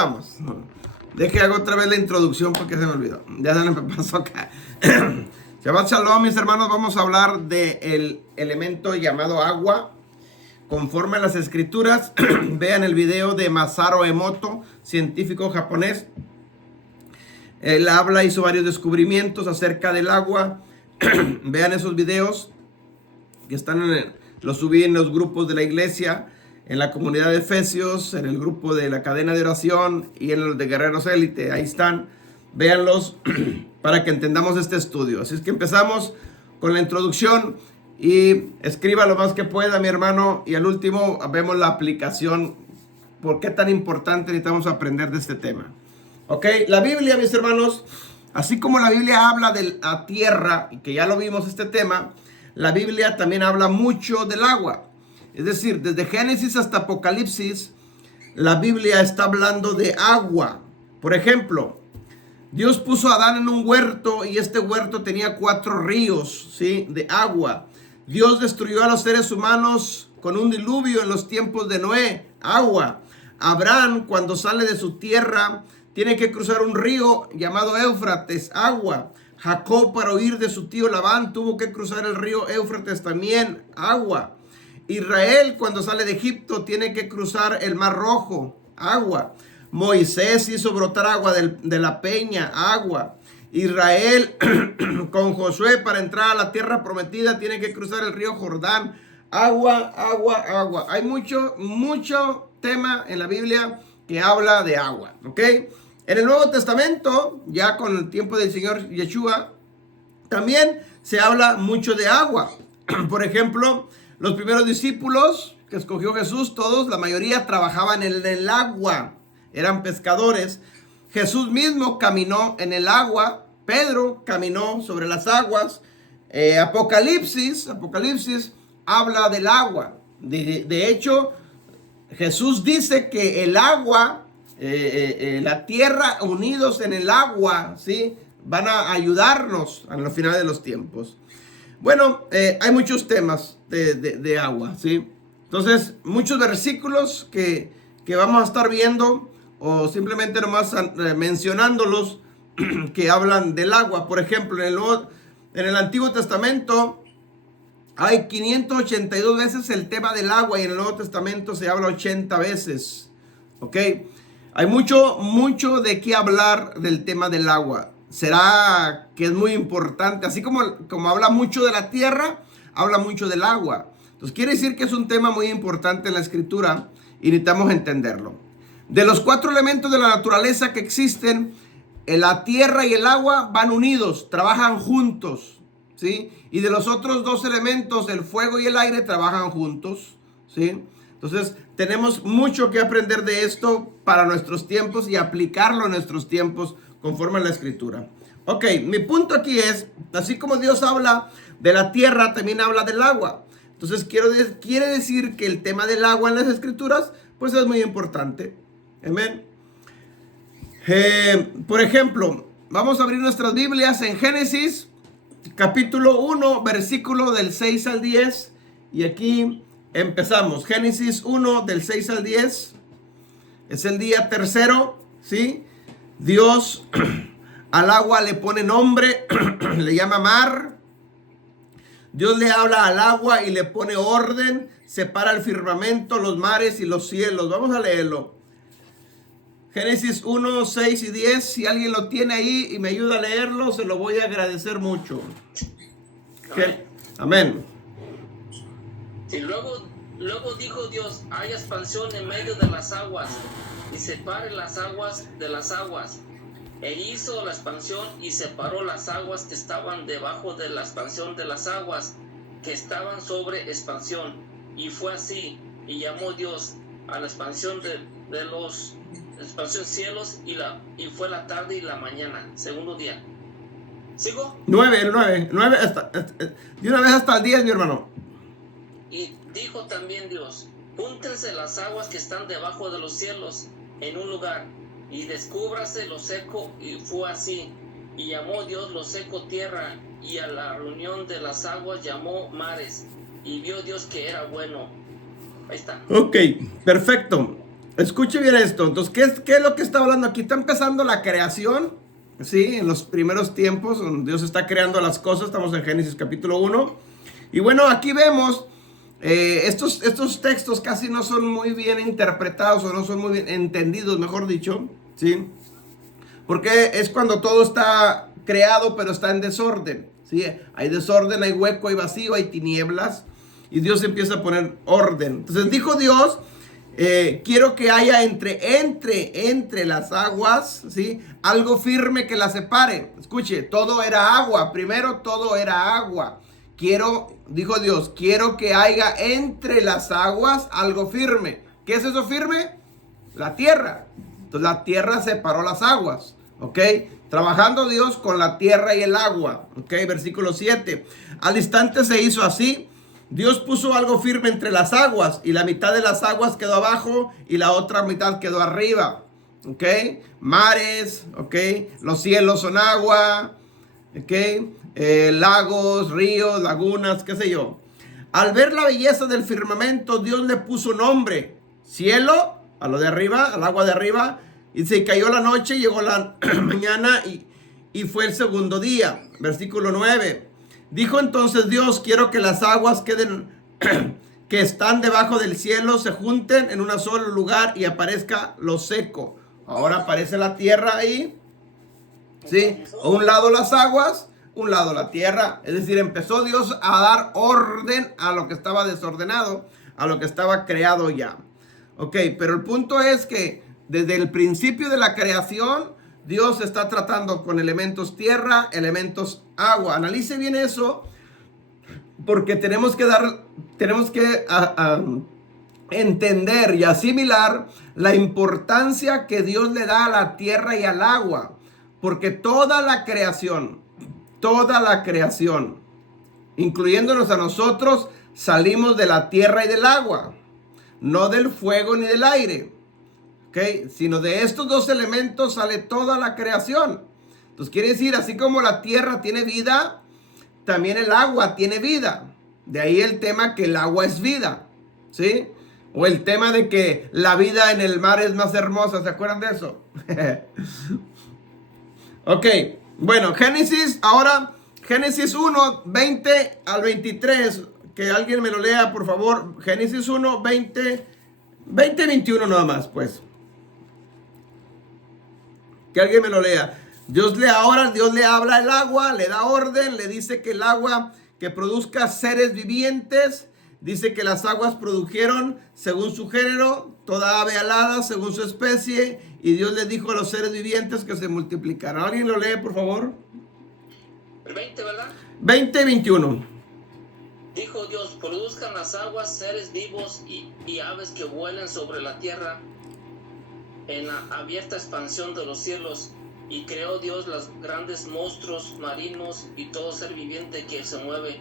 Vamos. Deje hago otra vez la introducción porque se me olvidó. Ya se me pasó acá. Shabbat Shalom, mis hermanos. Vamos a hablar del elemento llamado agua. Conforme a las escrituras, vean el video de Masaru Emoto, científico japonés. Él hizo varios descubrimientos acerca del agua. Vean esos videos que los subí en los grupos de la iglesia, en la comunidad de Efesios, en el grupo de la cadena de oración y en los de Guerreros Élite. Ahí están, véanlos para que entendamos este estudio. Así es que empezamos con la introducción y escriba lo más que pueda, mi hermano, y al último vemos la aplicación, por qué tan importante necesitamos aprender de este tema. Ok, la Biblia, mis hermanos, así como la Biblia habla de la tierra, y que ya lo vimos este tema, la Biblia también habla mucho del agua. Es decir, desde Génesis hasta Apocalipsis, la Biblia está hablando de agua. Por ejemplo, Dios puso a Adán en un huerto y este huerto tenía 4 ríos, ¿sí?, de agua. Dios destruyó a los seres humanos con un diluvio en los tiempos de Noé, agua. Abraham, cuando sale de su tierra, tiene que cruzar un río llamado Éufrates, agua. Jacob, para huir de su tío Labán, tuvo que cruzar el río Éufrates también, agua. Israel, cuando sale de Egipto, tiene que cruzar el Mar Rojo, agua. Moisés hizo brotar agua de la peña, agua. Israel con Josué, para entrar a la tierra prometida, tiene que cruzar el río Jordán, agua, agua, agua. Hay mucho tema en la Biblia que habla de agua, ¿ok? En el Nuevo Testamento, ya con el tiempo del Señor Yeshua, también se habla mucho de agua. Por ejemplo, los primeros discípulos que escogió Jesús, todos, la mayoría trabajaban en el agua, eran pescadores. Jesús mismo caminó en el agua, Pedro caminó sobre las aguas. Apocalipsis habla del agua. De hecho, Jesús dice que el agua, la tierra, unidos en el agua, ¿sí?, van a ayudarnos a los finales de los tiempos. Bueno, hay muchos temas de agua, ¿sí? Entonces, muchos versículos que vamos a estar viendo o simplemente nomás mencionándolos que hablan del agua. Por ejemplo, en el Antiguo Testamento hay 582 veces el tema del agua y en el Nuevo Testamento se habla 80 veces, ¿ok? Hay mucho de qué hablar del tema del agua. Será que es muy importante, así como habla mucho de la tierra, habla mucho del agua. Entonces quiere decir que es un tema muy importante en la escritura y necesitamos entenderlo. De los 4 elementos de la naturaleza que existen, la tierra y el agua van unidos, trabajan juntos, ¿sí? Y de los otros 2 elementos, el fuego y el aire, trabajan juntos, ¿sí? Entonces tenemos mucho que aprender de esto para nuestros tiempos y aplicarlo en nuestros tiempos conforme a la escritura. Ok, mi punto aquí es, así como Dios habla de la tierra, también habla del agua. Entonces quiere decir que el tema del agua en las escrituras, pues es muy importante. Amén. Por ejemplo, vamos a abrir nuestras Biblias en Génesis, capítulo 1, versículo del 6 al 10. Y aquí empezamos. Génesis 1, del 6 al 10. Es el día tercero, ¿sí? Dios al agua le pone nombre, le llama mar. Dios le habla al agua y le pone orden, separa el firmamento, los mares y los cielos. Vamos a leerlo. Génesis 1, 6 y 10. Si alguien lo tiene ahí y me ayuda a leerlo, se lo voy a agradecer mucho. Amén. Y luego dijo Dios: haya expansión en medio de las aguas, y separe las aguas de las aguas. E hizo la expansión y separó las aguas que estaban debajo de la expansión de las aguas que estaban sobre expansión. Y fue así. Y llamó Dios a la expansión de los expansión cielos y fue la tarde y la mañana, segundo día. ¿Sigo? 9 hasta, de una vez hasta el 10, mi hermano. Y dijo también Dios: júntense las aguas que están debajo de los cielos en un lugar, y descúbrase lo seco. Y fue así. Y llamó Dios lo seco tierra, y a la reunión de las aguas llamó mares. Y vio Dios que era bueno. Ahí está. Ok, perfecto. escuche bien esto. Entonces, ¿qué es lo que está hablando aquí? Está empezando la creación, ¿sí? En los primeros tiempos, donde Dios está creando las cosas. Estamos en Génesis capítulo 1. Y bueno, aquí vemos, estos textos casi no son muy bien interpretados o no son muy bien entendidos, mejor dicho, ¿sí? Porque es cuando todo está creado, pero está en desorden, ¿sí? Hay desorden, hay hueco, hay vacío, hay tinieblas. Y Dios empieza a poner orden. Entonces dijo Dios, quiero que haya entre las aguas, ¿sí? Algo firme que las separe. Escuche, todo era agua. Primero todo era agua. Dijo Dios, quiero que haya entre las aguas algo firme. ¿Qué es eso firme? La tierra. Entonces la tierra separó las aguas. ¿Ok? Trabajando Dios con la tierra y el agua. ¿Ok? Versículo 7. Al instante se hizo así. Dios puso algo firme entre las aguas, y la mitad de las aguas quedó abajo y la otra mitad quedó arriba. ¿Ok? Mares, ¿ok? Los cielos son agua, ¿ok? Lagos, ríos, lagunas, qué sé yo. Al ver la belleza del firmamento, Dios le puso nombre. Cielo, a lo de arriba, al agua de arriba. Y se cayó la noche, llegó la mañana y fue el segundo día. Versículo 9. Dijo entonces Dios, quiero que las aguas que están debajo del cielo se junten en un solo lugar y aparezca lo seco. Ahora aparece la tierra ahí, ¿sí? A un lado las aguas, un lado la tierra. Es decir, empezó Dios a dar orden a lo que estaba desordenado, a lo que estaba creado ya. Ok, pero el punto es que desde el principio de la creación, Dios está tratando con elementos tierra, elementos agua. Analice bien eso, porque tenemos que entender y asimilar la importancia que Dios le da a la tierra y al agua. Porque toda la creación, incluyéndonos a nosotros, salimos de la tierra y del agua, no del fuego ni del aire. ¿Okay? Sino de estos dos elementos sale toda la creación. Entonces quiere decir, así como la tierra tiene vida, también el agua tiene vida. De ahí el tema que el agua es vida, ¿sí? O el tema de que la vida en el mar es más hermosa. ¿Se acuerdan de eso? Ok, bueno, Génesis 1, 20 al 23. Que alguien me lo lea, por favor. Génesis 1, 20, 21 nada más, pues. Que alguien me lo lea. Dios le habla al agua, le da orden, le dice que el agua que produzca seres vivientes. Dice que las aguas produjeron según su género, toda ave alada según su especie. Y Dios le dijo a los seres vivientes que se multiplicaran. ¿Alguien lo lee, por favor? El 20, ¿verdad? 20, 21. Dijo Dios, produzcan las aguas seres vivos y aves que vuelen sobre la tierra en la abierta expansión de los cielos. Y creó Dios los grandes monstruos marinos y todo ser viviente que se mueve,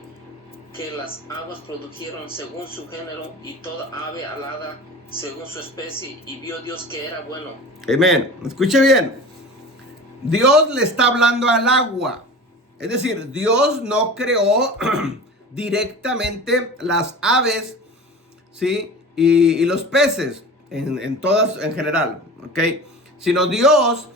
que las aguas produjeron según su género, y toda ave alada según su especie. Y vio Dios que era bueno. Amén. Escuche bien. Dios le está hablando al agua. Es decir, Dios no creó directamente las aves, ¿sí? Y los peces, en todas en general, ¿ok? Sino Dios,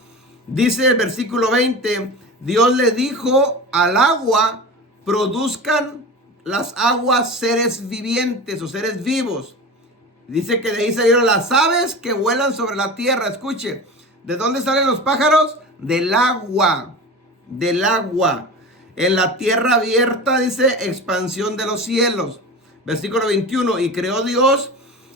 dice el versículo 20, Dios le dijo al agua, produzcan las aguas seres vivientes o seres vivos. Dice que de ahí salieron las aves que vuelan sobre la tierra. Escuche, ¿de dónde salen los pájaros? Del agua, del agua. En la tierra abierta, dice, expansión de los cielos. Versículo 21, y creó Dios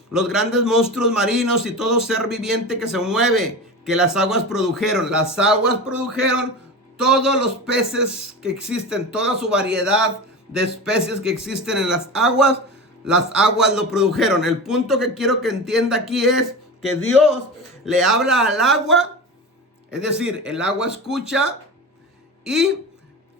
los grandes monstruos marinos y todo ser viviente que se mueve, que las aguas produjeron. Las aguas produjeron todos los peces que existen, toda su variedad de especies que existen en las aguas lo produjeron. El punto que quiero que entienda aquí es que Dios le habla al agua, es decir, el agua escucha y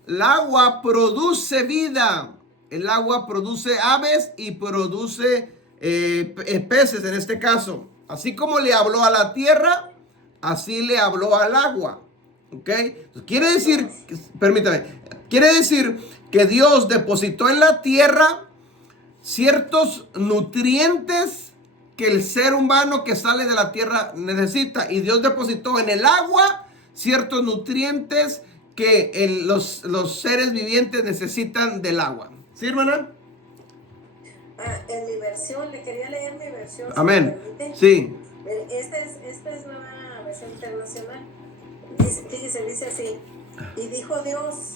el agua produce vida. El agua produce aves y produce peces en este caso. Así como le habló a la tierra, así le habló al agua. ¿Ok? Quiere decir, permítame, quiere decir que Dios depositó en la tierra ciertos nutrientes que el ser humano que sale de la tierra necesita. Y Dios depositó en el agua ciertos nutrientes que los seres vivientes necesitan del agua. ¿Sí, hermana? En mi versión, le quería leer mi versión. Amén. Si me permite. Sí. Esta es una versión internacional. Dice así. Y dijo Dios.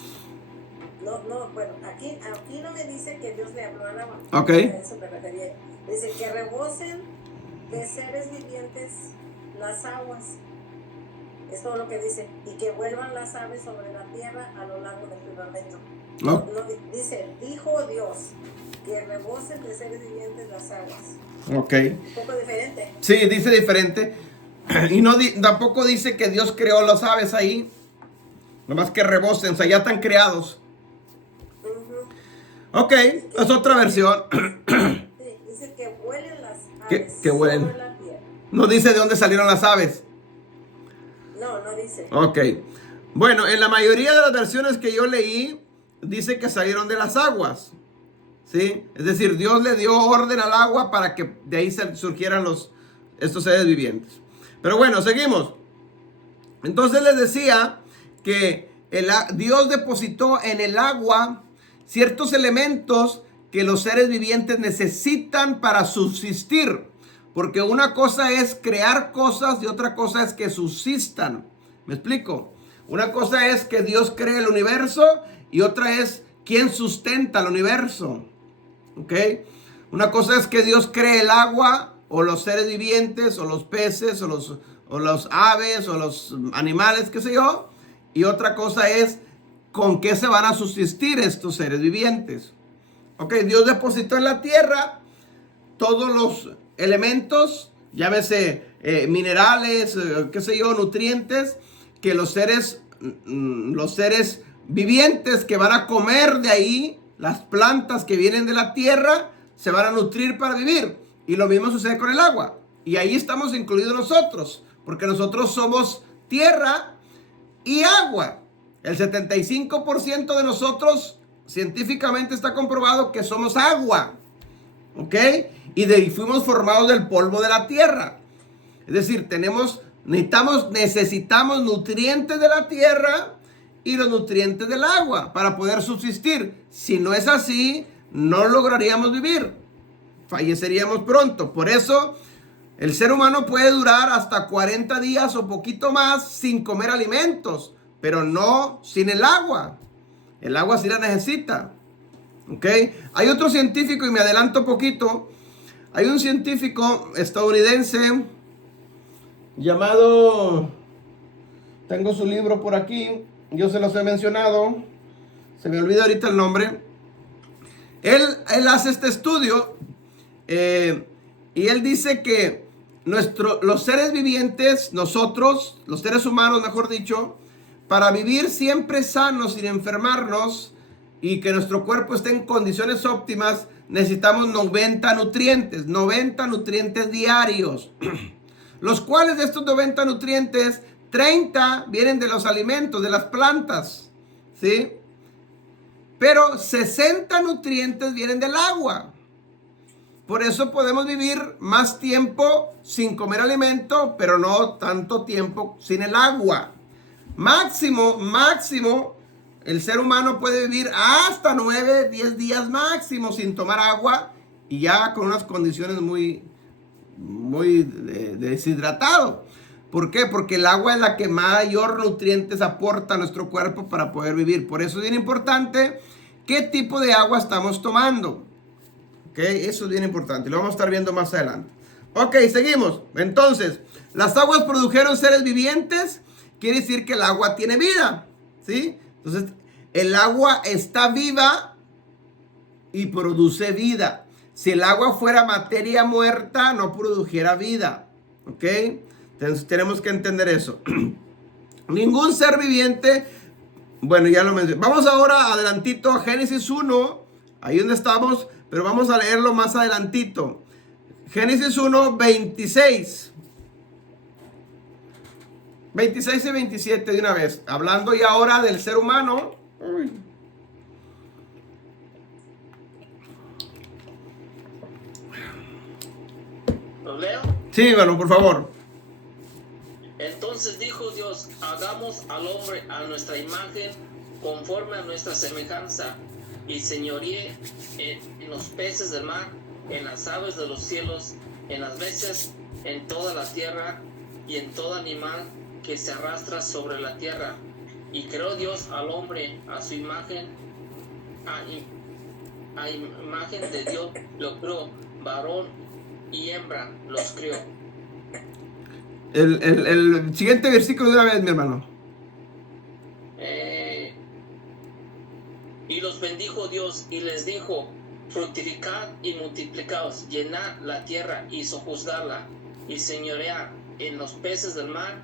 Bueno, aquí no me dice que Dios le habló al agua. Ok. A eso me refería. Dice que rebosen de seres vivientes las aguas. Es todo lo que dice. Y que vuelvan las aves sobre la tierra a lo largo del firmamento. No. Dice, dijo Dios, que rebosen de seres vivientes las aguas. Ok. Un poco diferente. Sí, dice diferente. Y no tampoco dice que Dios creó las aves ahí. Nomás que rebosen, o sea, ya están creados. Ok, es otra versión. Sí, dice que vuelen las aves Que vuelen. sobre la tierra. No dice de dónde salieron las aves. No dice. Ok. Bueno, en la mayoría de las versiones que yo leí, dice que salieron de las aguas. ¿Sí? Es decir, Dios le dio orden al agua para que de ahí surgieran estos seres vivientes. Pero bueno, seguimos. Entonces les decía que Dios depositó en el agua ciertos elementos que los seres vivientes necesitan para subsistir. Porque una cosa es crear cosas y otra cosa es que subsistan. ¿Me explico? Una cosa es que Dios cree el universo y otra es quién sustenta el universo. ¿Ok? Una cosa es que Dios cree el agua o los seres vivientes o los peces o los aves o los animales, qué sé yo. Y otra cosa es con qué se van a subsistir estos seres vivientes. Ok, Dios depositó en la tierra todos los elementos, llámese minerales, qué sé yo, nutrientes, que los seres vivientes que van a comer de ahí, las plantas que vienen de la tierra, se van a nutrir para vivir. Y lo mismo sucede con el agua. Y ahí estamos incluidos nosotros, porque nosotros somos tierra y agua. El 75% de nosotros científicamente está comprobado que somos agua. ¿Ok? Y de ahí fuimos formados del polvo de la tierra. Es decir, necesitamos nutrientes de la tierra y los nutrientes del agua para poder subsistir. Si no es así, no lograríamos vivir. Falleceríamos pronto. Por eso, el ser humano puede durar hasta 40 días o poquito más sin comer alimentos, pero no sin el agua. El agua sí la necesita. ¿Ok? Hay otro científico, y me adelanto un poquito. Hay un científico estadounidense llamado, tengo su libro por aquí, yo se los he mencionado, se me olvida ahorita el nombre. Él hace este estudio y él dice que los seres vivientes, nosotros, los seres humanos mejor dicho, para vivir siempre sanos sin enfermarnos y que nuestro cuerpo esté en condiciones óptimas, necesitamos 90 nutrientes diarios. Los cuales de estos 90 nutrientes, 30 vienen de los alimentos, de las plantas, ¿sí? Pero 60 nutrientes vienen del agua. Por eso podemos vivir más tiempo sin comer alimento, pero no tanto tiempo sin el agua. Máximo, el ser humano puede vivir hasta 9, 10 días máximo sin tomar agua y ya con unas condiciones muy deshidratado. ¿Por qué? Porque el agua es la que mayor nutrientes aporta a nuestro cuerpo para poder vivir. Por eso es bien importante qué tipo de agua estamos tomando. ¿Ok? Eso es bien importante. Lo vamos a estar viendo más adelante. Ok, seguimos. Entonces, las aguas produjeron seres vivientes. Quiere decir que el agua tiene vida. ¿Sí? Entonces, el agua está viva y produce vida. Si el agua fuera materia muerta, no produjera vida. ¿Ok? Entonces tenemos que entender eso. Ningún ser viviente, bueno, ya lo mencioné. Vamos ahora adelantito a Génesis 1, ahí donde estamos, pero vamos a leerlo más adelantito. Génesis 1, 26. 26 y 27 de una vez. Hablando ya ahora del ser humano. Uy. Sí, bueno, por favor. Entonces dijo Dios, hagamos al hombre a nuestra imagen, conforme a nuestra semejanza, y señoríe en los peces del mar, en las aves de los cielos, en las bestias, en toda la tierra, y en todo animal que se arrastra sobre la tierra. Y creó Dios al hombre a su imagen, a imagen de Dios lo creó, varón y hembra los creó. El siguiente versículo de una vez, mi hermano. Y los bendijo Dios y les dijo, fructificad y multiplicaos, llenad la tierra y sojuzgarla, y señoread en los peces del mar,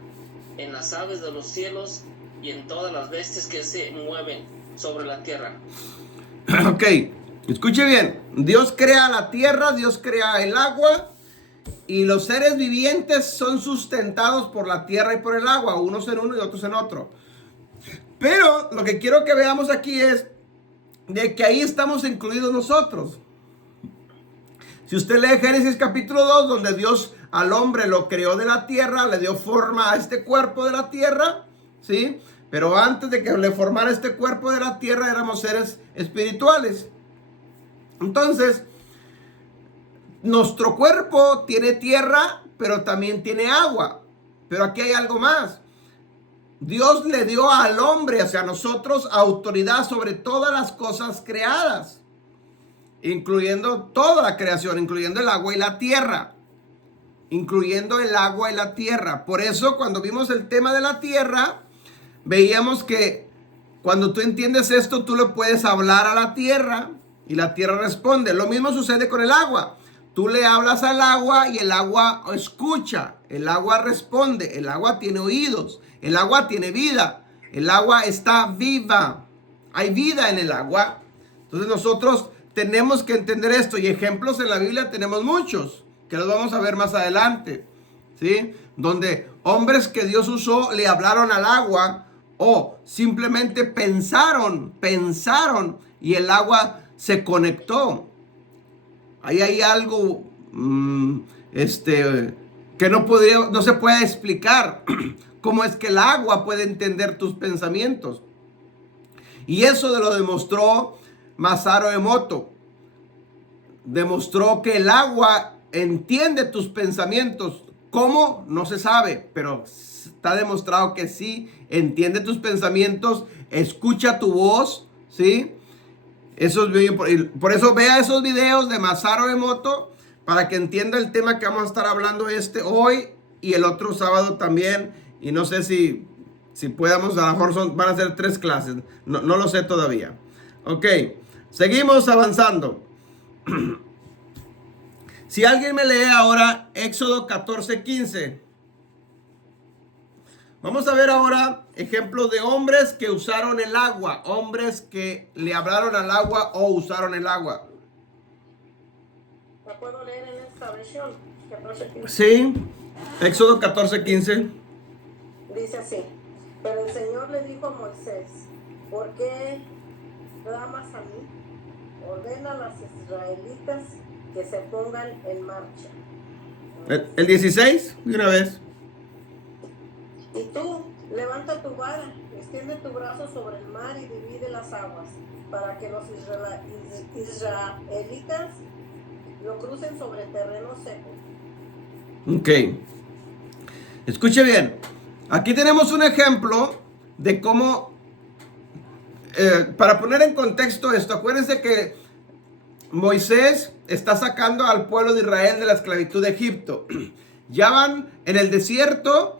en las aves de los cielos, y en todas las bestias que se mueven sobre la tierra. Ok, escuche bien. Dios crea la tierra, Dios crea el agua, y los seres vivientes son sustentados por la tierra y por el agua, unos en uno y otros en otro. Pero lo que quiero que veamos aquí es de que ahí estamos incluidos nosotros. Si usted lee Génesis capítulo 2, donde Dios al hombre lo creó de la tierra, le dio forma a este cuerpo de la tierra, ¿sí? Pero antes de que le formara este cuerpo de la tierra, éramos seres espirituales. Entonces, nuestro cuerpo tiene tierra, pero también tiene agua. Pero aquí hay algo más. Dios le dio al hombre, o sea, a nosotros, autoridad sobre todas las cosas creadas, incluyendo toda la creación, incluyendo el agua y la tierra. Incluyendo el agua y la tierra. Por eso, cuando vimos el tema de la tierra, veíamos que cuando tú entiendes esto, tú le puedes hablar a la tierra y la tierra responde. Lo mismo sucede con el agua. Tú le hablas al agua y el agua escucha, el agua responde, el agua tiene oídos, el agua tiene vida, el agua está viva, hay vida en el agua. Entonces nosotros tenemos que entender esto, y ejemplos en la Biblia tenemos muchos, que los vamos a ver más adelante, ¿sí? Donde hombres que Dios usó le hablaron al agua, o simplemente pensaron y el agua se conectó. Ahí hay algo que no se puede explicar. Cómo es que el agua puede entender tus pensamientos. Y eso lo demostró Masaru Emoto. Demostró que el agua entiende tus pensamientos. ¿Cómo? No se sabe, pero está demostrado que sí entiende tus pensamientos, escucha tu voz, ¿sí? Eso es bien, por eso vea esos videos de Masaru Emoto para que entienda el tema que vamos a estar hablando hoy y el otro sábado también. Y no sé si podamos, a lo mejor van a ser 3 clases, no lo sé todavía. Ok, seguimos avanzando. Si alguien me lee ahora Éxodo 14:15. Vamos a ver ahora ejemplos de hombres que usaron el agua. Hombres que le hablaron al agua o usaron el agua. ¿La puedo leer en esta versión? 14:15. Sí, Éxodo 14:15. Dice así: pero el Señor le dijo a Moisés, ¿por qué clamas a mí? Ordena a los israelitas que se pongan en marcha. El 16, de una vez. Y tú, levanta tu vara, extiende tu brazo sobre el mar y divide las aguas, para que los israelitas lo crucen sobre terreno seco. Ok. Escuche bien. Aquí tenemos un ejemplo de cómo, para poner en contexto esto, acuérdense que Moisés está sacando al pueblo de Israel de la esclavitud de Egipto. Ya van en el desierto,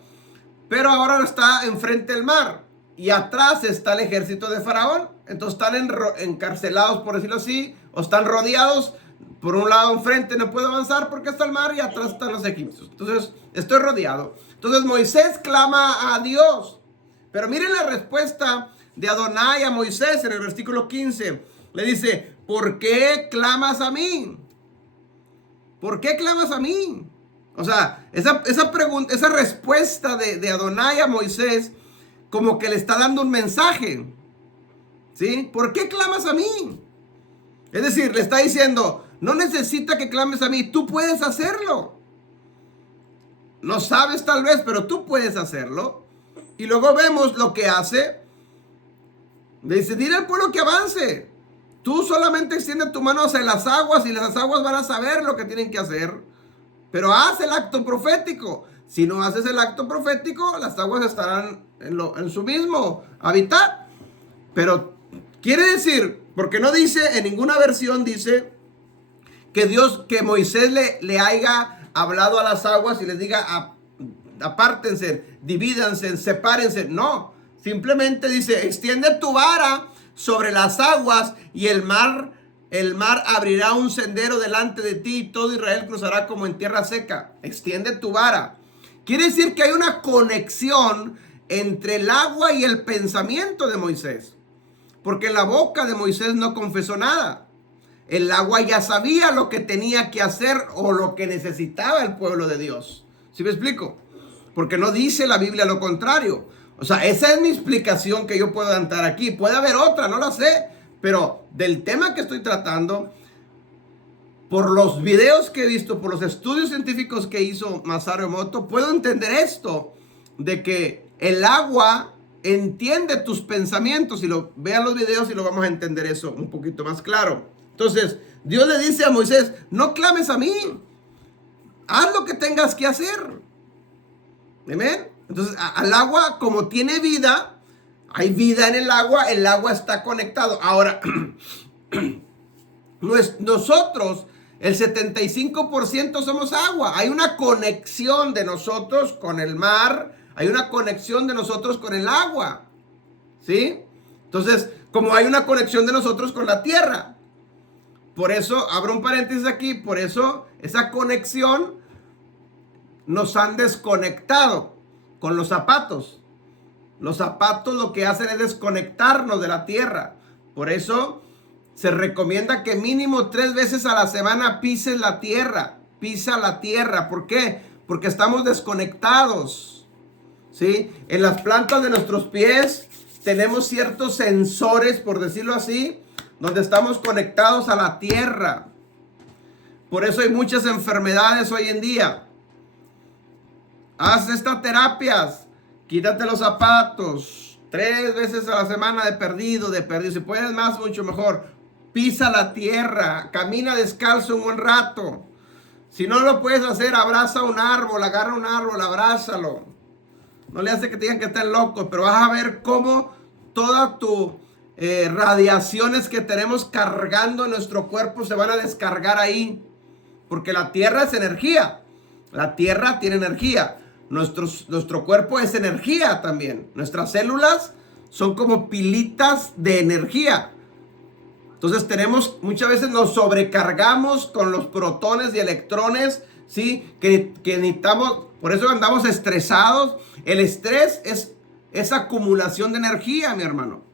pero ahora está enfrente del mar y atrás está el ejército de Faraón. Entonces están encarcelados, por decirlo así, o están rodeados. Por un lado enfrente no puedo avanzar porque está el mar y atrás están los egipcios. Entonces estoy rodeado. Entonces Moisés clama a Dios. Pero miren la respuesta de Adonai a Moisés en el versículo 15. Le dice, ¿por qué clamas a mí? ¿Por qué clamas a mí? O sea, esa pregunta, esa respuesta de Adonai a Moisés, como que le está dando un mensaje. ¿Sí? ¿Por qué clamas a mí? Es decir, le está diciendo, no necesita que clames a mí, tú puedes hacerlo. no sabes tal vez, pero tú puedes hacerlo. Y luego vemos lo que hace. Dice, dile al pueblo que avance. Tú solamente extiende tu mano hacia las aguas y las aguas van a saber lo que tienen que hacer. Pero haz el acto profético. Si no haces el acto profético, las aguas estarán en su mismo hábitat. Pero quiere decir, porque no dice, en ninguna versión dice que Moisés le haya hablado a las aguas y les diga, apártense, divídanse, sepárense. No, simplemente dice, extiende tu vara sobre las aguas y el mar abrirá un sendero delante de ti y todo Israel cruzará como en tierra seca. Extiende tu vara. Quiere decir que hay una conexión entre el agua y el pensamiento de Moisés. Porque la boca de Moisés no confesó nada. El agua ya sabía lo que tenía que hacer o lo que necesitaba el pueblo de Dios. ¿Sí me explico? Porque no dice la Biblia lo contrario. O sea, esa es mi explicación que yo puedo dar aquí. Puede haber otra, no la sé. Pero del tema que estoy tratando, por los videos que he visto, por los estudios científicos que hizo Masaru Emoto, puedo entender esto, de que el agua entiende tus pensamientos. Y vean los videos y lo vamos a entender eso un poquito más claro. Entonces, Dios le dice a Moisés, no clames a mí, haz lo que tengas que hacer. ¿Amén? Entonces, al agua, como tiene vida, hay vida en el agua está conectado. Ahora, nosotros, el 75% somos agua. Hay una conexión de nosotros con el mar, hay una conexión de nosotros con el agua. ¿Sí? Entonces, como hay una conexión de nosotros con la tierra. Por eso, abro un paréntesis aquí, por eso esa conexión nos han desconectado con los zapatos. Los zapatos lo que hacen es desconectarnos de la tierra. Por eso se recomienda que mínimo 3 veces a la semana pises la tierra. Pisa la tierra. ¿Por qué? Porque estamos desconectados. ¿Sí? En las plantas de nuestros pies tenemos ciertos sensores, por decirlo así, donde estamos conectados a la tierra. Por eso hay muchas enfermedades hoy en día. Haz estas terapias. Quítate los zapatos 3 veces a la semana de perdido. Si puedes más, mucho mejor. Pisa la tierra. Camina descalzo un buen rato. Si no lo puedes hacer, abraza un árbol. Agarra un árbol, abrázalo. No le hace que te digan que estén locos, pero vas a ver cómo toda tu radiaciones que tenemos cargando en nuestro cuerpo se van a descargar ahí. Porque la tierra es energía. La tierra tiene energía. Nuestro cuerpo es energía también. Nuestras células son como pilitas de energía. Entonces muchas veces nos sobrecargamos con los protones y electrones, ¿sí? Que necesitamos, por eso andamos estresados. El estrés es acumulación de energía, mi hermano.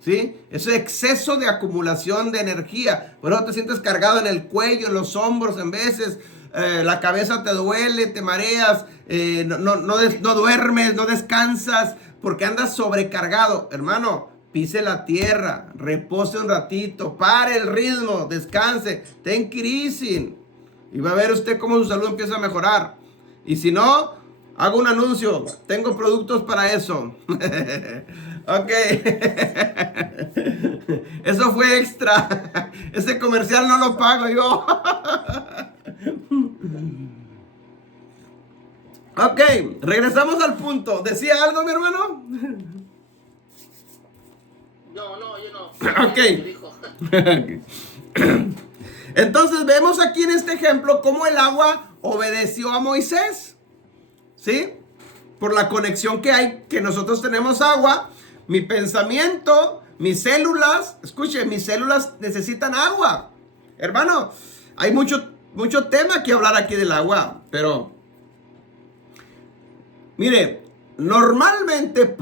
¿Sí? Ese exceso de acumulación de energía. Por eso te sientes cargado en el cuello, en los hombros en veces. La cabeza te duele, te mareas, no duermes, no descansas, porque andas sobrecargado. Hermano, pise la tierra, repose un ratito, pare el ritmo, descanse, ten easy. Y va a ver usted cómo su salud empieza a mejorar. Y si no, hago un anuncio, tengo productos para eso. Ok. Eso fue extra. Ese comercial no lo pago yo. Ok, regresamos al punto. ¿Decía algo, mi hermano? No, yo no. Ok. Entonces vemos aquí en este ejemplo cómo el agua obedeció a Moisés. ¿Sí? Por la conexión que hay, que nosotros tenemos agua. Mi pensamiento, mis células, escuche, mis células necesitan agua. Hermano, hay mucho tema que hablar aquí del agua, pero mire, normalmente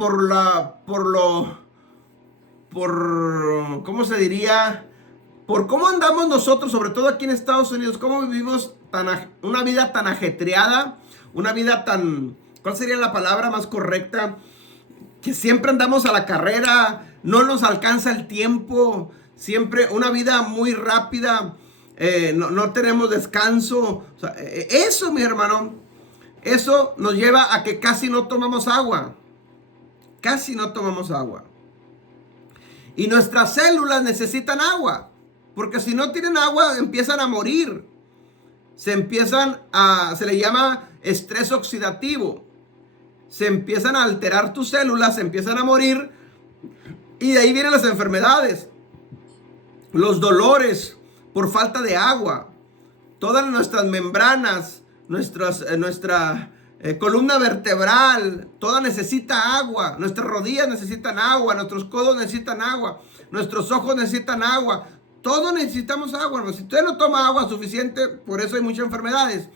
¿cómo se diría? Por cómo andamos nosotros, sobre todo aquí en Estados Unidos, cómo vivimos una vida tan ajetreada, una vida tan, ¿cuál sería la palabra más correcta? Que siempre andamos a la carrera, no nos alcanza el tiempo, siempre una vida muy rápida, no tenemos descanso. O sea, eso, mi hermano, eso nos lleva a que casi no tomamos agua. Casi no tomamos agua. Y nuestras células necesitan agua. Porque si no tienen agua, empiezan a morir. Se le llama estrés oxidativo. Se empiezan a alterar tus células, se empiezan a morir. Y de ahí vienen las enfermedades. Los dolores por falta de agua. Todas nuestras membranas, nuestra columna vertebral, toda necesita agua. Nuestras rodillas necesitan agua, nuestros codos necesitan agua, nuestros ojos necesitan agua. Todos necesitamos agua. Si usted no toma agua suficiente, por eso hay muchas enfermedades.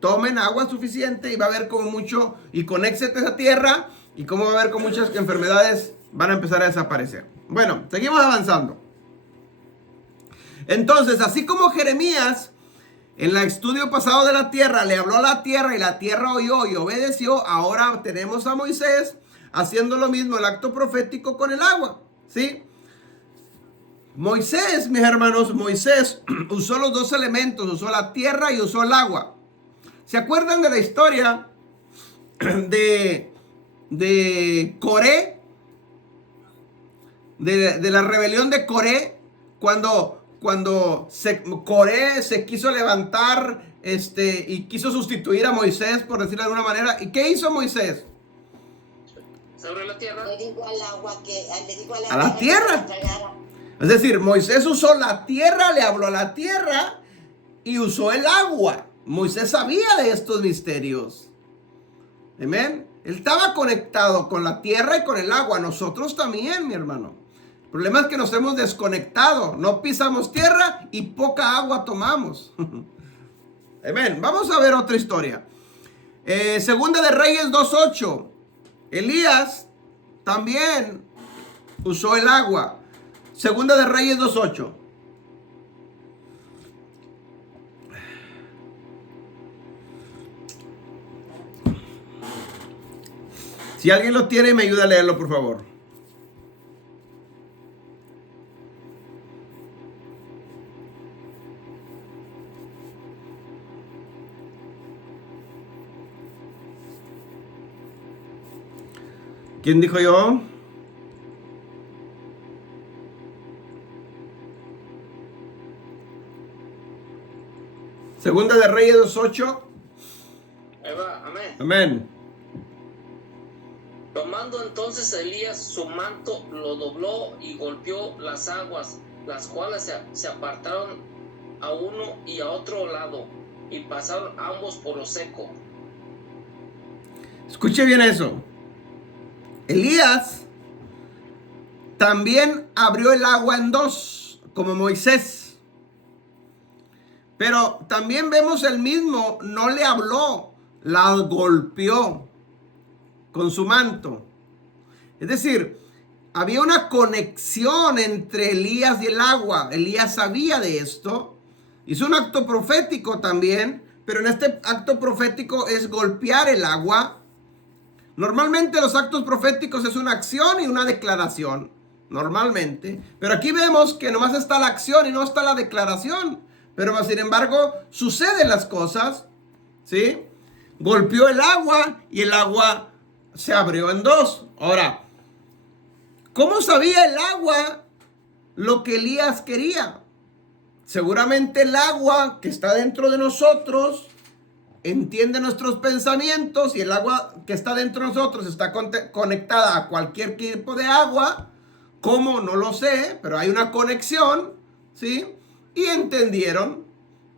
Tomen agua suficiente y va a ver como mucho, y conéctese a esa tierra, y cómo va a ver como muchas enfermedades van a empezar a desaparecer. Bueno, seguimos avanzando. Entonces, así como Jeremías en el estudio pasado de la tierra le habló a la tierra y la tierra oyó y obedeció, ahora tenemos a Moisés haciendo lo mismo, el acto profético con el agua, ¿sí? Moisés, mis hermanos, Moisés usó los dos elementos, usó la tierra y usó el agua. ¿Se acuerdan de la historia de Coré? De la rebelión de Coré, cuando Coré se quiso levantar y quiso sustituir a Moisés, por decirlo de alguna manera. ¿Y qué hizo Moisés? Sobre la tierra. Le dijo al agua que le dijo a la tierra. Es decir, Moisés usó la tierra, le habló a la tierra y usó el agua. Moisés sabía de estos misterios. Amén. Él estaba conectado con la tierra y con el agua. Nosotros también, mi hermano. El problema es que nos hemos desconectado. No pisamos tierra y poca agua tomamos. Amén. Vamos a ver otra historia. Segunda de Reyes 2:8. Elías también usó el agua. Segunda de Reyes 2:8. Si alguien lo tiene, me ayuda a leerlo, por favor. ¿Quién dijo yo? Segunda de Reyes 2:8. Ahí va, amén. Amén. Tomando entonces Elías su manto, lo dobló y golpeó las aguas, las cuales se apartaron a uno y a otro lado, y pasaron ambos por lo seco. Escuche bien eso. Elías también abrió el agua en dos, como Moisés. Pero también vemos el mismo, no le habló, la golpeó con su manto. Es decir, había una conexión entre Elías y el agua. Elías sabía de esto. Hizo un acto profético también, pero en este acto profético es golpear el agua. Normalmente los actos proféticos es una acción y una declaración. Normalmente. Pero aquí vemos que nomás está la acción y no está la declaración. Pero sin embargo, suceden las cosas. ¿Sí? Golpeó el agua y el agua se abrió en dos. Ahora, ¿cómo sabía el agua lo que Elías quería? Seguramente el agua que está dentro de nosotros entiende nuestros pensamientos, y el agua que está dentro de nosotros está conectada a cualquier tipo de agua. ¿Cómo? No lo sé, pero hay una conexión, ¿sí? Y entendieron,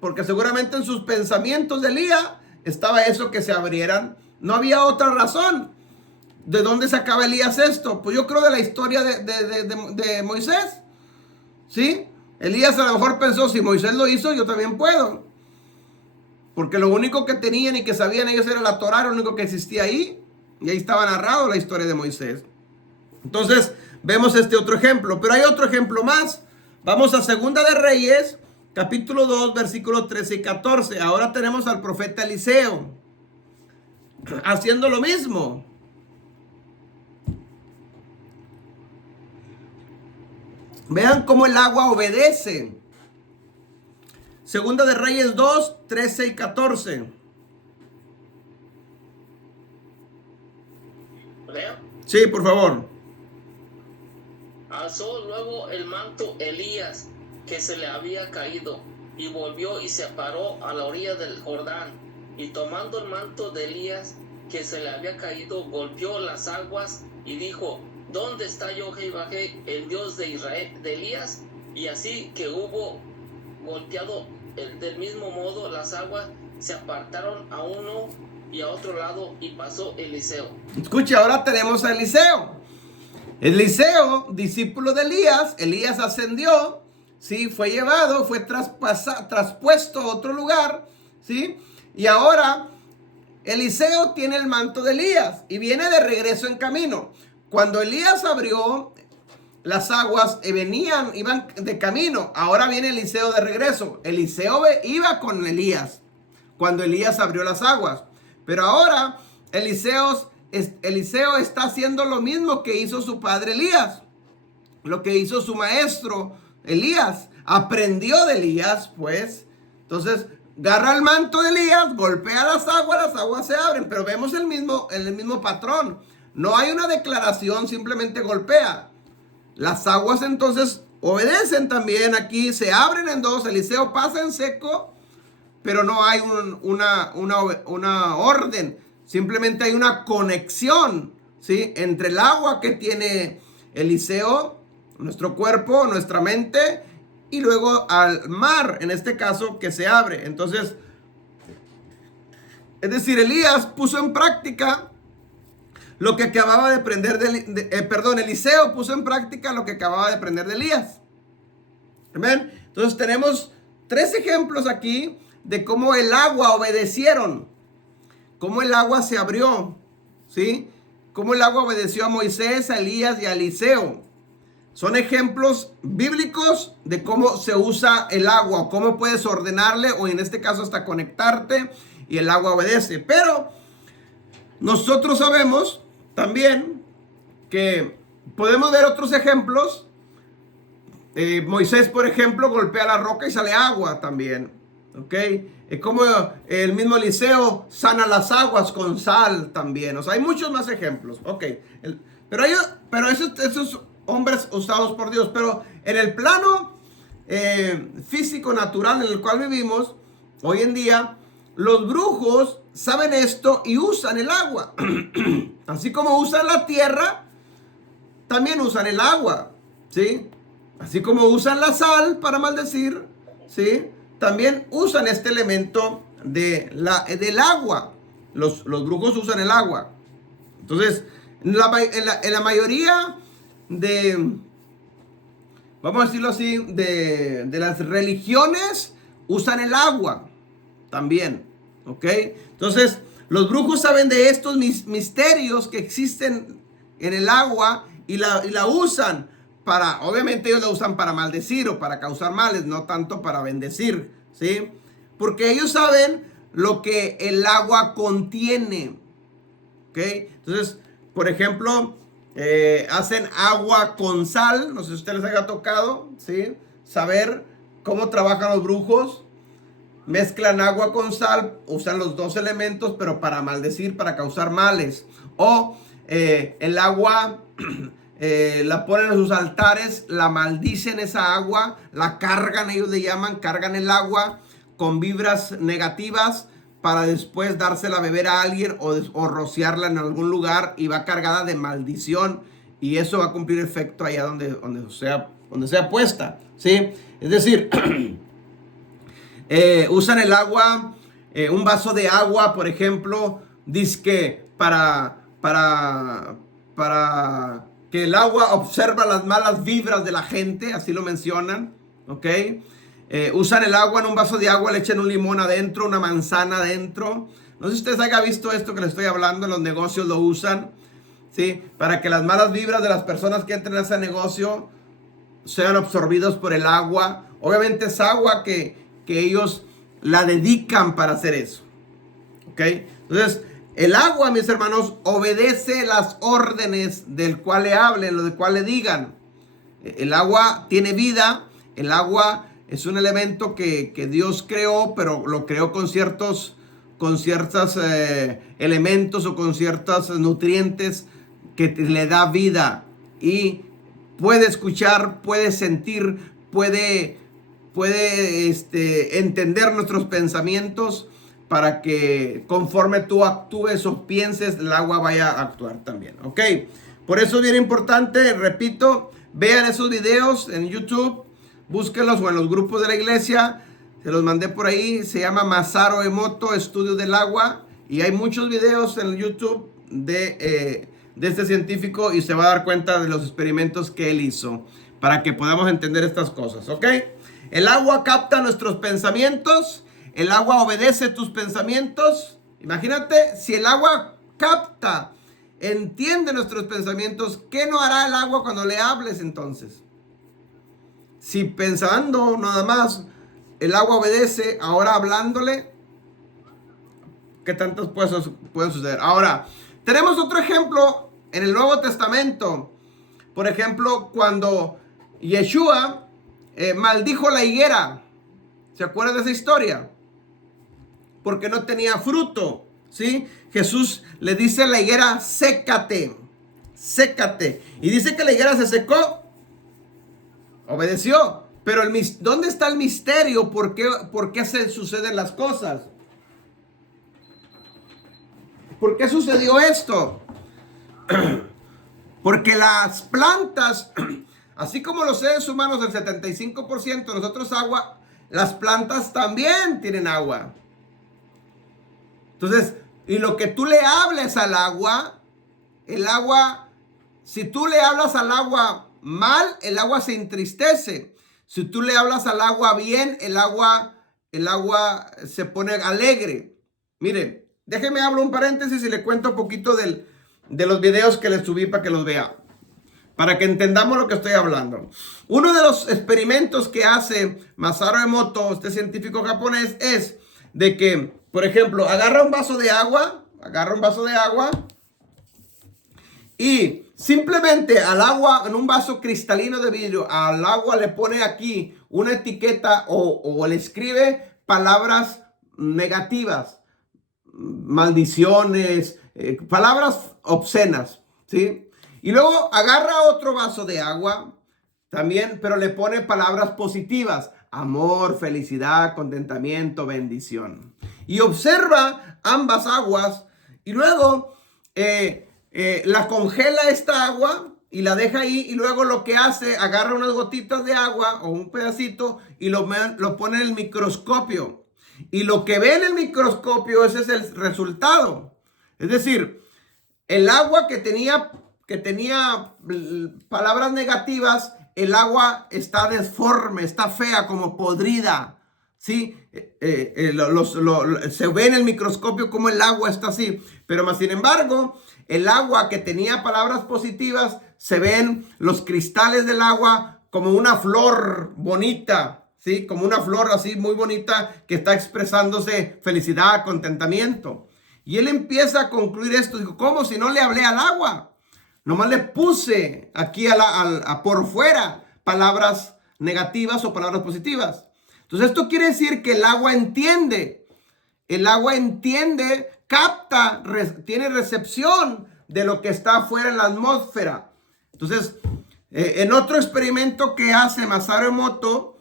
porque seguramente en sus pensamientos de Elías estaba eso, que se abrieran. No había otra razón. ¿De dónde sacaba Elías esto? Pues yo creo de la historia de Moisés, ¿sí? Elías a lo mejor pensó, si Moisés lo hizo, yo también puedo. Porque lo único que tenían y que sabían ellos era la Torá, lo único que existía ahí. Y ahí estaba narrado la historia de Moisés. Entonces, vemos este otro ejemplo. Pero hay otro ejemplo más. Vamos a Segunda de Reyes, capítulo 2, versículos 13 y 14. Ahora tenemos al profeta Eliseo haciendo lo mismo. Vean cómo el agua obedece. Segunda de Reyes 2, 13 y 14. Sí, por favor. Alzó luego el manto Elías, que se le había caído, y volvió y se paró a la orilla del Jordán, y tomando el manto de Elías, que se le había caído, golpeó las aguas, y dijo: ¿Dónde está Jehová, el Dios de Israel, de Elías? Y así que hubo golpeado del mismo modo, las aguas se apartaron a uno y a otro lado, y pasó Eliseo. Escuche, ahora tenemos a Eliseo. Eliseo, discípulo de Elías. Elías ascendió, ¿sí? Fue llevado, fue traspuesto a otro lugar, ¿sí? Y ahora Eliseo tiene el manto de Elías y viene de regreso en camino. Cuando Elías abrió las aguas, iban de camino. Ahora viene Eliseo de regreso. Eliseo iba con Elías cuando Elías abrió las aguas. Pero ahora Eliseo está haciendo lo mismo que hizo su padre Elías, lo que hizo su maestro Elías. Aprendió de Elías, pues. Entonces, agarra el manto de Elías, golpea las aguas se abren. Pero vemos el mismo patrón. No hay una declaración, simplemente golpea. Las aguas entonces obedecen también aquí, se abren en dos. Eliseo pasa en seco, pero no hay una orden. Simplemente hay una conexión, ¿sí? Entre el agua que tiene Eliseo, nuestro cuerpo, nuestra mente, y luego al mar, en este caso, que se abre. Entonces, es decir, Elías puso en práctica lo que acababa de aprender Eliseo puso en práctica lo que acababa de aprender de Elías. Amén. Entonces tenemos 3 ejemplos aquí de cómo el agua obedecieron, cómo el agua se abrió, ¿sí? Cómo el agua obedeció a Moisés, a Elías y a Eliseo. Son ejemplos bíblicos de cómo se usa el agua, cómo puedes ordenarle, o en este caso hasta conectarte, y el agua obedece. Pero nosotros sabemos también que podemos ver otros ejemplos. Moisés, por ejemplo, golpea la roca y sale agua también. ¿Ok? Es como el mismo Eliseo sana las aguas con sal también. O sea, hay muchos más ejemplos. Ok. Pero esos hombres usados por Dios. Pero en el plano físico, natural en el cual vivimos, hoy en día, los brujos saben esto y usan el agua. Así como usan la tierra, también usan el agua, ¿sí? Así como usan la sal para maldecir, ¿sí? También usan este elemento del agua. Los brujos usan el agua. Entonces, en la mayoría vamos a decirlo así, de las religiones, usan el agua también, ¿ok? Entonces, los brujos saben de estos misterios que existen en el agua y la usan para, obviamente ellos la usan para maldecir o para causar males, no tanto para bendecir, ¿sí? Porque ellos saben lo que el agua contiene, ¿ok? Entonces, por ejemplo, hacen agua con sal, no sé si a ustedes les haya tocado, ¿sí? Saber cómo trabajan los brujos. Mezclan agua con sal, usan los 2 elementos, pero para maldecir, para causar males. O el agua la ponen en sus altares, la maldicen esa agua, la cargan, ellos le llaman, cargan el agua con vibras negativas para después dársela a beber a alguien o rociarla en algún lugar, y va cargada de maldición, y eso va a cumplir efecto allá donde sea puesta, ¿sí? Es decir, usan el agua, un vaso de agua, por ejemplo, dizque para que el agua observa las malas vibras de la gente, así lo mencionan, ¿ok? Usan el agua en un vaso de agua, le echan un limón adentro, una manzana adentro. No sé si ustedes hayan visto esto que les estoy hablando, en los negocios lo usan, ¿sí? Para que las malas vibras de las personas que entren a ese negocio sean absorbidos por el agua. Obviamente es agua que ellos la dedican para hacer eso, ¿ok? Entonces, el agua, mis hermanos, obedece las órdenes del cual le hablen, lo del cual le digan. El agua tiene vida. El agua es un elemento que Dios creó, pero lo creó con ciertos elementos o con ciertos nutrientes que le da vida y puede escuchar, puede sentir, puede entender nuestros pensamientos para que conforme tú actúes o pienses, el agua vaya a actuar también, ¿ok? Por eso es bien importante, repito, vean esos videos en YouTube, búsquenlos o en los grupos de la iglesia, se los mandé por ahí, se llama Masaru Emoto, Estudio del Agua, y hay muchos videos en el YouTube de este científico y se va a dar cuenta de los experimentos que él hizo para que podamos entender estas cosas, ¿ok? El agua capta nuestros pensamientos, el agua obedece tus pensamientos. Imagínate, si el agua capta, entiende nuestros pensamientos, ¿qué no hará el agua cuando le hables entonces? Si pensando nada más el agua obedece, ahora hablándole, ¿qué tantas cosas pueden suceder? Ahora, tenemos otro ejemplo en el Nuevo Testamento. Por ejemplo, cuando Yeshua maldijo la higuera. ¿Se acuerdan de esa historia? Porque no tenía fruto, ¿sí? Jesús le dice a la higuera, sécate, sécate. Y dice que la higuera se secó, obedeció. Pero ¿dónde está el misterio? ¿Por qué se suceden las cosas? ¿Por qué sucedió esto? Porque las plantas, así como los seres humanos, el 75% de nosotros agua, las plantas también tienen agua. Entonces, y lo que tú le hables al agua, el agua, si tú le hablas al agua mal, el agua se entristece. Si tú le hablas al agua bien, el agua se pone alegre. Mire, déjeme hablar un paréntesis y le cuento un poquito de los videos que les subí para que los vea, para que entendamos lo que estoy hablando. Uno de los experimentos que hace Masaru Emoto, este científico japonés, es de que, por ejemplo, agarra un vaso de agua y simplemente al agua, en un vaso cristalino de vidrio, al agua le pone aquí una etiqueta o le escribe palabras negativas, maldiciones, palabras obscenas, ¿sí? Y luego agarra otro vaso de agua también, pero le pone palabras positivas, amor, felicidad, contentamiento, bendición. Y observa ambas aguas y luego la congela esta agua y la deja ahí, y luego lo que hace, agarra unas gotitas de agua o un pedacito y lo pone en el microscopio. Y lo que ve en el microscopio, ese es el resultado. Es decir, el agua que tenía palabras negativas, el agua está deforme, está fea, como podrida, ¿sí? Se ve en el microscopio como el agua está así. Pero más sin embargo, el agua que tenía palabras positivas, se ven los cristales del agua como una flor bonita, ¿sí? Como una flor así muy bonita que está expresándose felicidad, contentamiento. Y él empieza a concluir esto. Dijo, ¿cómo si no le hablé al agua? Nomás le puse aquí por fuera palabras negativas o palabras positivas. Entonces esto quiere decir que el agua entiende. El agua entiende, capta, tiene recepción de lo que está afuera en la atmósfera. Entonces, en otro experimento que hace Masaru Emoto,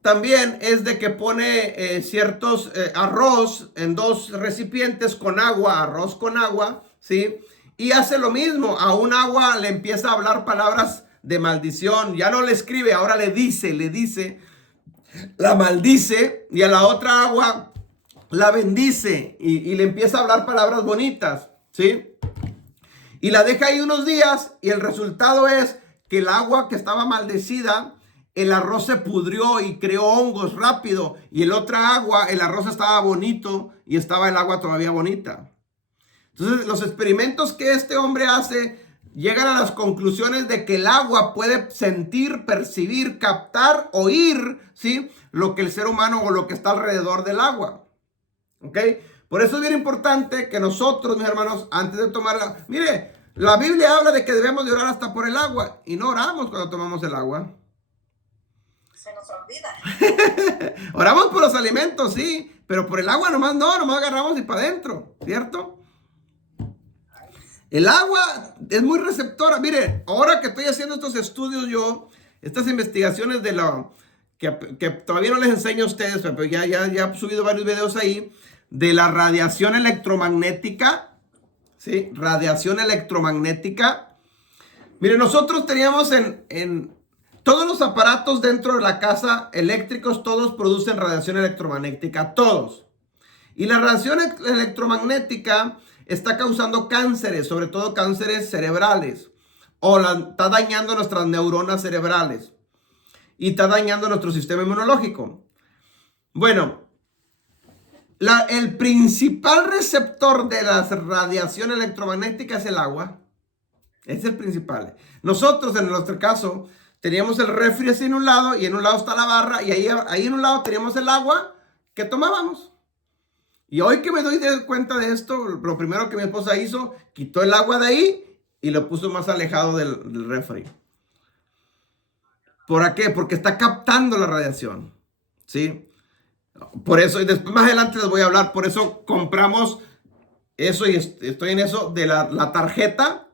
también es de que pone ciertos arroz en dos recipientes con agua, arroz con agua, ¿sí? Y hace lo mismo, a un agua le empieza a hablar palabras de maldición, ya no le escribe, ahora le dice, la maldice, y a la otra agua la bendice y le empieza a hablar palabras bonitas, ¿sí? Y la deja ahí unos días y el resultado es que el agua que estaba maldecida, el arroz se pudrió y creó hongos rápido, y el otra agua, el arroz estaba bonito y estaba el agua todavía bonita. Entonces, los experimentos que este hombre hace llegan a las conclusiones de que el agua puede sentir, percibir, captar, oír, ¿sí? Lo que el ser humano o lo que está alrededor del agua. ¿Ok? Por eso es bien importante que nosotros, mis hermanos, antes de tomar mire, la Biblia habla de que debemos de orar hasta por el agua y no oramos cuando tomamos el agua. Se nos olvida. Oramos por los alimentos, sí, pero por el agua nomás agarramos y para adentro, ¿cierto? El agua es muy receptora. Mire, ahora que estoy haciendo estos estudios estas investigaciones de lo que todavía no les enseño a ustedes, pero ya he subido varios videos ahí, de la radiación electromagnética, ¿sí? Radiación electromagnética. Mire, nosotros teníamos en todos los aparatos dentro de la casa eléctricos, todos producen radiación electromagnética, todos. Y la radiación electromagnética está causando cánceres, sobre todo cánceres cerebrales, está dañando nuestras neuronas cerebrales y está dañando nuestro sistema inmunológico. Bueno, el principal receptor de la radiación electromagnética es el agua. Es el principal. Nosotros, en nuestro caso, teníamos el refri así en un lado y en un lado está la barra y ahí en un lado teníamos el agua que tomábamos. Y hoy que me doy cuenta de esto, lo primero que mi esposa hizo, quitó el agua de ahí y lo puso más alejado del refri. ¿Por qué? Porque está captando la radiación, ¿sí? Por eso, y después más adelante les voy a hablar, por eso compramos eso y estoy en eso de la tarjeta.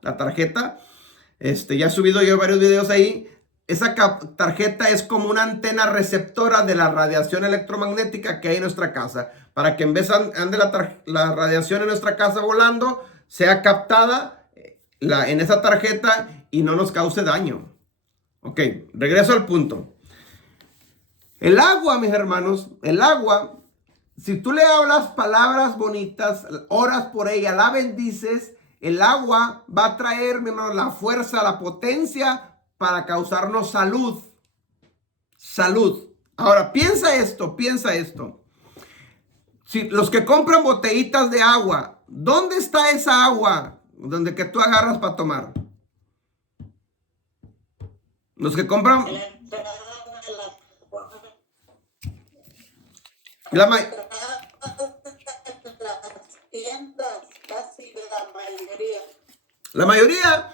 Ya he subido yo varios videos ahí. Esa tarjeta es como una antena receptora de la radiación electromagnética que hay en nuestra casa. Para que en vez ande la radiación en nuestra casa volando, sea captada en esa tarjeta y no nos cause daño. Ok, regreso al punto. El agua, mis hermanos, el agua, si tú le hablas palabras bonitas, oras por ella, la bendices, el agua va a traer, mi hermano, la fuerza, la potencia para causarnos salud. Salud. Ahora, piensa esto. Si los que compran botellitas de agua, ¿dónde está esa agua donde que tú agarras para tomar? Los que compran... La mayoría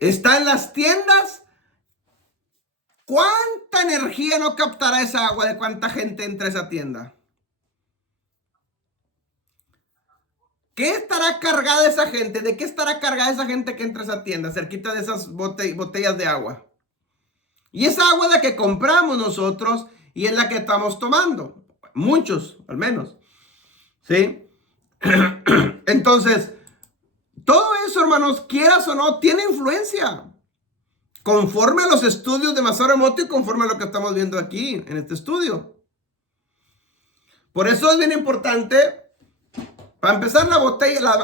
está en las tiendas. ¿Cuánta energía no captará esa agua de cuánta gente entra a esa tienda? ¿Qué estará cargada esa gente? ¿De qué estará cargada esa gente que entra a esa tienda, cerquita de esas botellas de agua? Y esa agua es la que compramos nosotros y es la que estamos tomando. Muchos, al menos. ¿Sí? Entonces, todo eso, hermanos, quieras o no, tiene influencia. Conforme a los estudios de Masaru Emoto y conforme a lo que estamos viendo aquí en este estudio. Por eso es bien importante. Para empezar,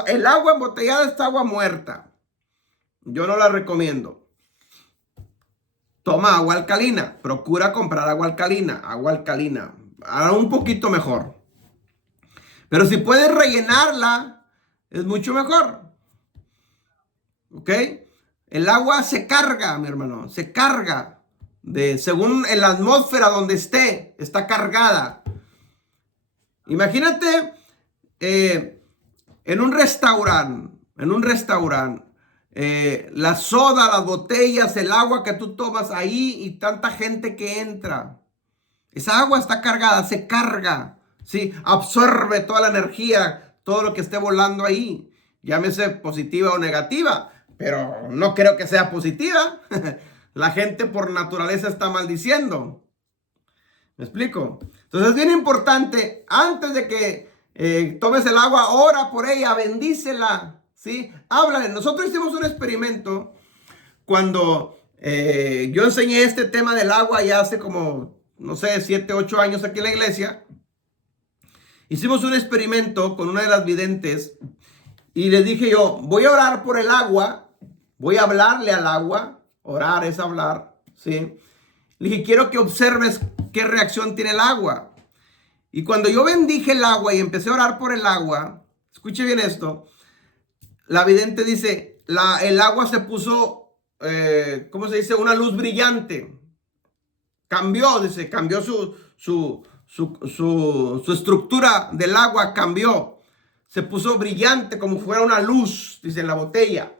el agua embotellada es agua muerta. Yo no la recomiendo. Toma agua alcalina. Procura comprar agua alcalina. Ahora un poquito mejor. Pero si puedes rellenarla, es mucho mejor. ¿Ok? El agua se carga, mi hermano. Se carga. Según en la atmósfera donde está cargada. Imagínate... en un restaurante, la soda, las botellas, el agua que tú tomas ahí y tanta gente que entra. Esa agua está cargada, se carga, ¿sí? Absorbe toda la energía, todo lo que esté volando ahí. Llámese positiva o negativa, pero no creo que sea positiva. La gente por naturaleza está maldiciendo. ¿Me explico? Entonces es bien importante, antes de que tomes el agua, ora por ella, bendícela, ¿sí? Háblale. Nosotros hicimos un experimento cuando yo enseñé este tema del agua ya hace como, no sé, 7, 8 años aquí en la iglesia. Hicimos un experimento con una de las videntes y le dije yo, voy a orar por el agua, voy a hablarle al agua, orar es hablar, ¿sí? Le dije, quiero que observes qué reacción tiene el agua. Y cuando yo bendije el agua y empecé a orar por el agua, escuche bien esto, la vidente dice, el agua se puso, ¿cómo se dice? Una luz brillante. Cambió su estructura del agua, cambió. Se puso brillante como fuera una luz, dice en la botella.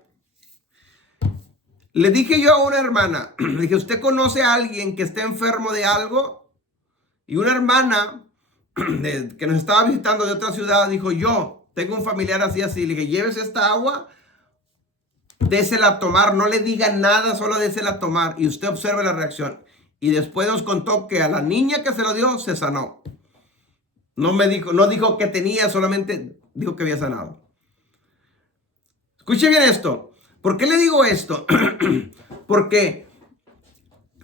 Le dije yo a una hermana, le dije, ¿usted conoce a alguien que esté enfermo de algo? Y una hermana que nos estaba visitando de otra ciudad dijo, yo tengo un familiar así. Le dije, llévese esta agua, désela a tomar, no le diga nada, solo désela a tomar y usted observe la reacción. Y después nos contó que a la niña que se lo dio se sanó. No dijo que tenía, solamente dijo que había sanado. Escuche bien esto. ¿Por qué le digo esto? Porque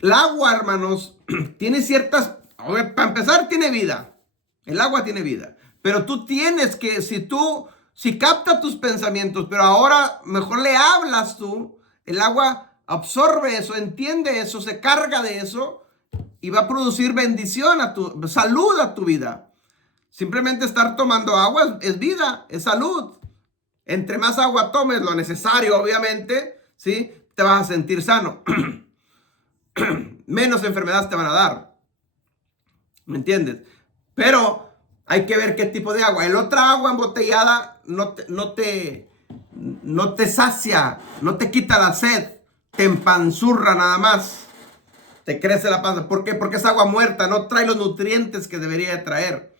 el agua, hermanos, tiene ciertas... Para empezar, tiene vida. El agua tiene vida. Pero tú tienes que, si capta tus pensamientos, pero ahora mejor le hablas tú, el agua absorbe eso, entiende eso, se carga de eso y va a producir bendición salud a tu vida. Simplemente estar tomando agua es vida, es salud. Entre más agua tomes, lo necesario, obviamente, ¿sí? Te vas a sentir sano. Menos enfermedades te van a dar. ¿Me entiendes? Pero hay que ver qué tipo de agua. El otra agua embotellada no te sacia, no te quita la sed, te empanzurra nada más. Te crece la panza. ¿Por qué? Porque es agua muerta, no trae los nutrientes que debería de traer.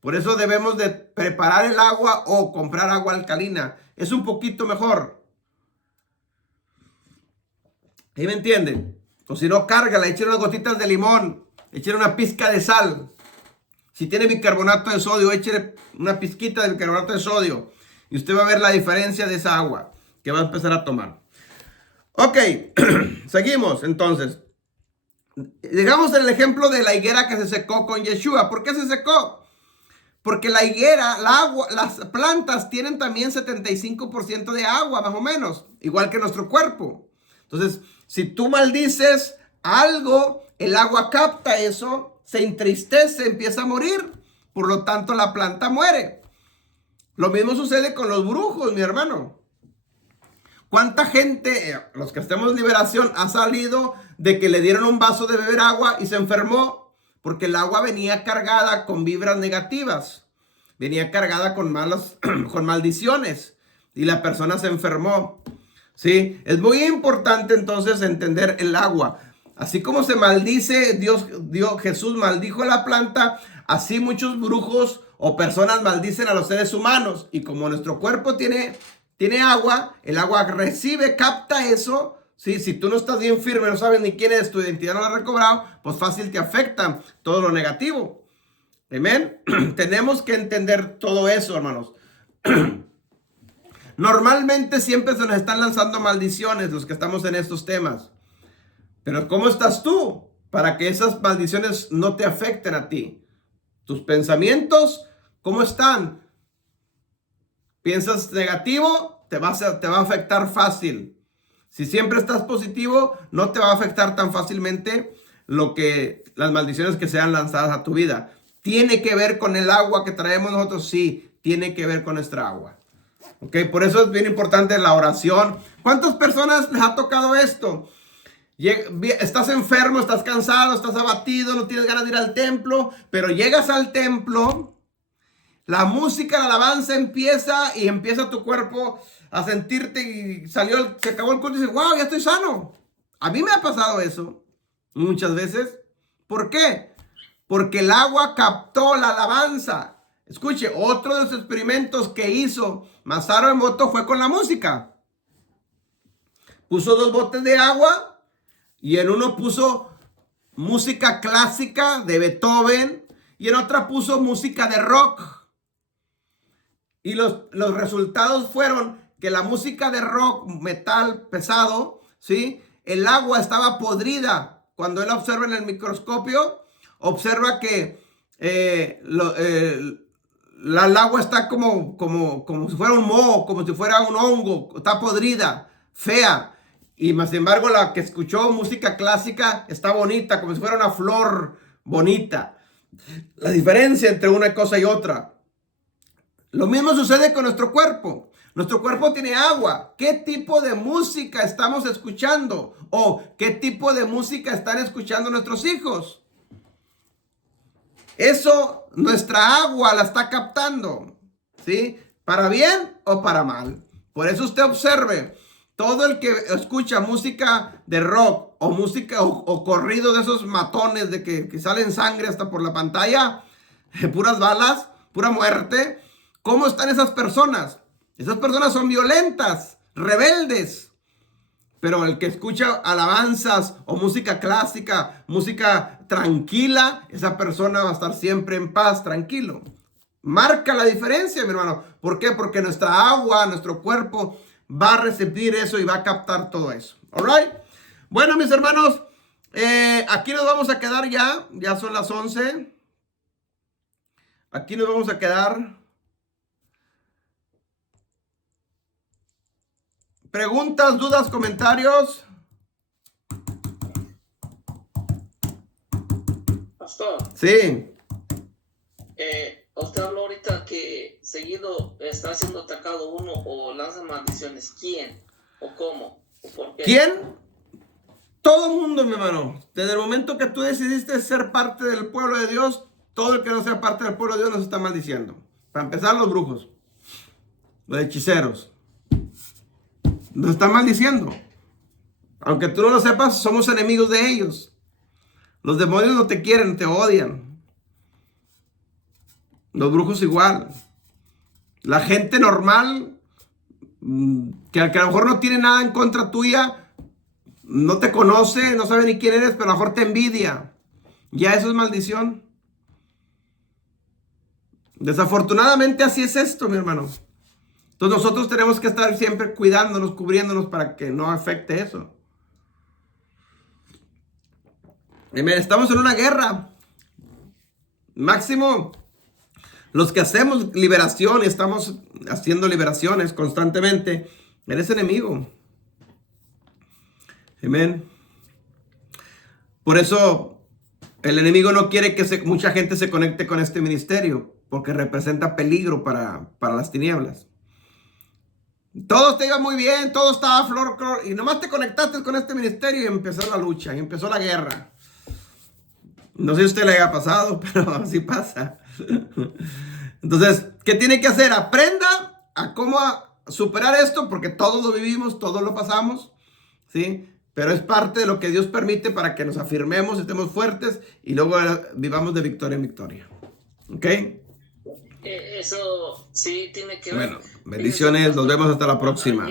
Por eso debemos de preparar el agua o comprar agua alcalina. Es un poquito mejor. ¿Ahí me entienden? O si no, cárgala, echen unas gotitas de limón, echen una pizca de sal. Si tiene bicarbonato de sodio, echen una pizquita de bicarbonato de sodio. Y usted va a ver la diferencia de esa agua que va a empezar a tomar. Ok, seguimos entonces. Llegamos al ejemplo de la higuera que se secó con Yeshua. ¿Por qué se secó? Porque la higuera, las plantas tienen también 75% de agua, más o menos, igual que nuestro cuerpo. Entonces, si tú maldices algo, el agua capta eso, se entristece, empieza a morir. Por lo tanto, la planta muere. Lo mismo sucede con los brujos, mi hermano. ¿Cuánta gente, los que estemos en liberación, ha salido de que le dieron un vaso de beber agua y se enfermó? Porque el agua venía cargada con vibras negativas. Venía cargada con con maldiciones. Y la persona se enfermó. ¿Sí? Es muy importante entonces entender el agua. Así como se maldice, Jesús maldijo la planta, así muchos brujos o personas maldicen a los seres humanos. Y como nuestro cuerpo tiene agua, el agua recibe, capta eso. Sí, si tú no estás bien firme, no sabes ni quién eres, tu identidad no la has recobrado, pues fácil te afecta todo lo negativo. Amén. Tenemos que entender todo eso, hermanos. Normalmente siempre se nos están lanzando maldiciones los que estamos en estos temas. Pero ¿cómo estás tú para que esas maldiciones no te afecten a ti? Tus pensamientos, ¿cómo están? ¿Piensas negativo? Te va a afectar fácil. Si siempre estás positivo, no te va a afectar tan fácilmente las maldiciones que sean lanzadas a tu vida. ¿Tiene que ver con el agua que traemos nosotros? Sí, tiene que ver con nuestra agua. ¿Ok? Por eso es bien importante la oración. ¿Cuántas personas les ha tocado esto? Estás enfermo, estás cansado, estás abatido, no tienes ganas de ir al templo, pero llegas al templo, la música, la alabanza empieza y empieza tu cuerpo a sentirte y se acabó el culto y dices, wow, ya estoy sano. A mí me ha pasado eso muchas veces. ¿Por qué? Porque el agua captó la alabanza. Escuche, otro de los experimentos que hizo Masaru Emoto fue con la música. Puso 2 botes de agua y en uno puso música clásica de Beethoven y en otra puso música de rock. Y los resultados fueron que la música de rock, metal pesado, ¿sí? El agua estaba podrida. Cuando él observa en el microscopio, observa que el agua está como si fuera un moho, como si fuera un hongo, está podrida, fea. Y más sin embargo, la que escuchó música clásica está bonita, como si fuera una flor bonita. La diferencia entre una cosa y otra. Lo mismo sucede con nuestro cuerpo. Nuestro cuerpo tiene agua. ¿Qué tipo de música estamos escuchando? ¿O qué tipo de música están escuchando nuestros hijos? Eso, nuestra agua la está captando. ¿Sí? ¿Para bien o para mal? Por eso usted observe. Todo el que escucha música de rock o música o corrido de esos matones de que salen sangre hasta por la pantalla, puras balas, pura muerte. ¿Cómo están esas personas? Esas personas son violentas, rebeldes. pero el que escucha alabanzas o música clásica, música tranquila, esa persona va a estar siempre en paz, tranquilo. Marca la diferencia, mi hermano. ¿Por qué? Porque nuestra agua, nuestro cuerpo va a recibir eso y va a captar todo eso. All right. Bueno, mis hermanos, aquí nos vamos a quedar ya. Ya son las 11. Aquí nos vamos a quedar. Preguntas, dudas, comentarios. Pastor, Sí. usted habló ahorita que seguido está siendo atacado uno o lanza maldiciones. ¿Quién? ¿O cómo? ¿O por qué? ¿Quién? Todo el mundo, mi hermano. Desde el momento que tú decidiste ser parte del pueblo de Dios, todo el que no sea parte del pueblo de Dios nos está maldiciendo. Para empezar, los brujos, los hechiceros, nos están maldiciendo. Aunque tú no lo sepas, somos enemigos de ellos. Los demonios no te quieren, te odian. Los brujos igual. La gente normal, que a lo mejor no tiene nada en contra tuya, no te conoce, no sabe ni quién eres, pero a lo mejor te envidia. Ya eso es maldición. Desafortunadamente así es esto, mi hermano. Entonces nosotros tenemos que estar siempre cuidándonos, cubriéndonos para que no afecte eso. Estamos en una guerra. Máximo, los que hacemos liberación y estamos haciendo liberaciones constantemente, eres enemigo. Amén. Por eso el enemigo no quiere que mucha gente se conecte con este ministerio, porque representa peligro para las tinieblas. Todo te iba muy bien, todo estaba flor, y nomás te conectaste con este ministerio y empezó la lucha, y empezó la guerra. No sé si a usted le haya pasado, pero así pasa. Entonces, ¿qué tiene que hacer? Aprenda a cómo superar esto, porque todos lo vivimos, todos lo pasamos, ¿sí? Pero es parte de lo que Dios permite para que nos afirmemos, estemos fuertes y luego vivamos de victoria en victoria. ¿Ok? Eso sí tiene que ver. Bueno, bendiciones, nos vemos hasta la próxima.